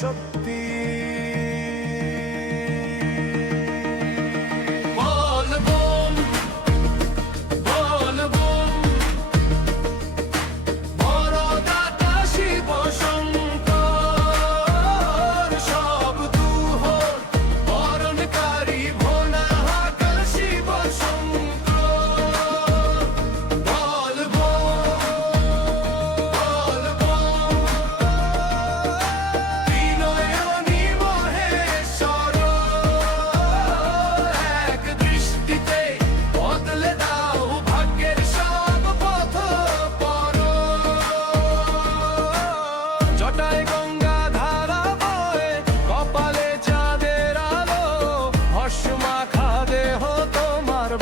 শক্তি।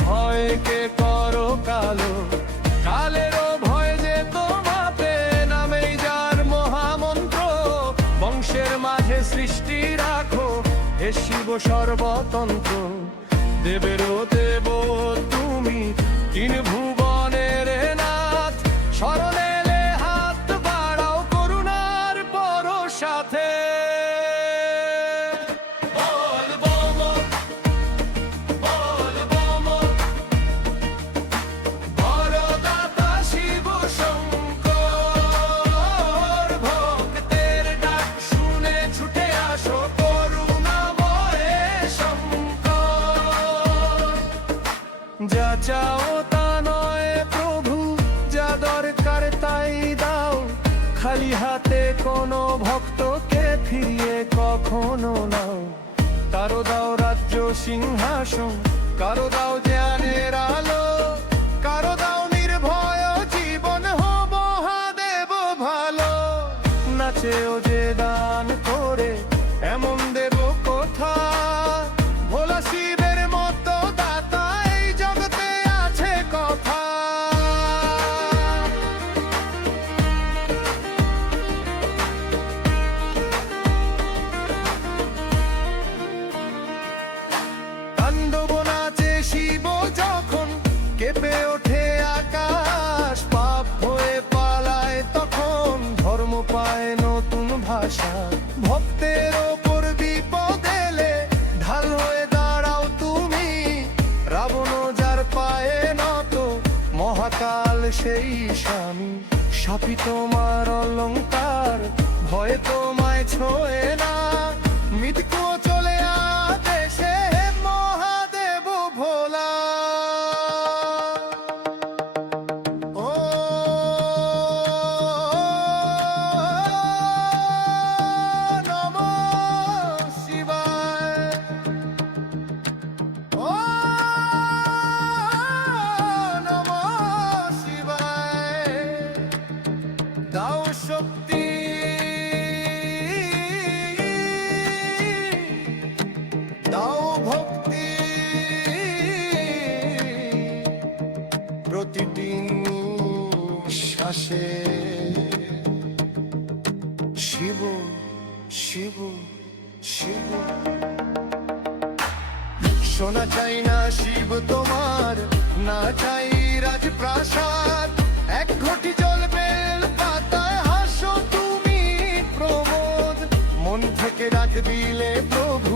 ভয়কে করো কালো, কালেরও ভয় যে তোমাতে নামেই যার মহামন্ত্র। বংশের মাঝে সৃষ্টি রাখো হে শিব সর্বতন্ত্র। দেবেরও দেব তুমি তিন ভুবনের নাথ, শরণে এলে হাত বাড়াও করুণার পরশাতে। যা চাও তা নয় প্রভু, যা দরকার তাই দাও। খালি হাতে কোনো ভক্তকে ফিরিয়ে কখনো নাও। কারো দাও রাজ্য সিংহাসন, কারো দাও জ্ঞানের আলো, কারো দাও নির্ভয় জীবন হব দেব ভালো। নাচেও যে দান করে এমন দেব কোথা, ভোলা শিবের মতো দাতা এই জগতে আছে কথা। তাণ্ডব নাচে শিব যখন কেঁপে ওঠে আকাশ, পাপ হয়ে পালায় তখন ধর্ম পায় নতুন ভাষা। ভক্তের ওপর বিপদ এলে ঢাল হয়ে দাঁড়াও তুমি, রাবণ যার পায়ে নত মহাকাল সেই স্বামী। সাপি তোমার অলঙ্কার, ভয়ে তোমায় ছোঁয়ে না, মৃত্যুও চলে আদেশে মহাদেব ভোলা। ও নমঃ শিবায়, ও নমঃ শিবায়। দাও শক্তি, দাও ভক্তি, প্রতিদিন শ্বাসে শিব শিব শিব। শোনা চাই না শিব তোমার, না চাই রাজপ্রাসাদ। এক ঘটি জল বেল পাতায় হাসো তুমি প্রমোদ। মন থেকে ডাক দিলে প্রভু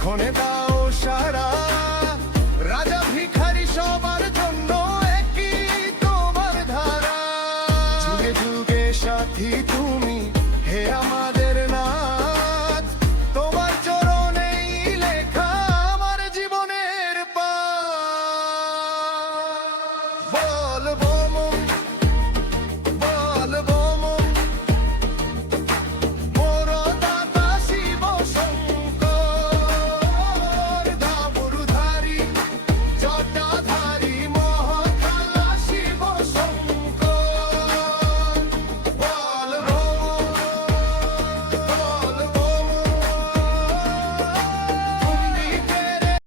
ক্ষণে দাও সারা। রাজা ভিখারি সবার জন্য একই তোমার ধারা। যুগে যুগে সাথী তুমি হে আমাদের নাথ, তোমার চরণেই লেখা আমার জীবনের পাথ।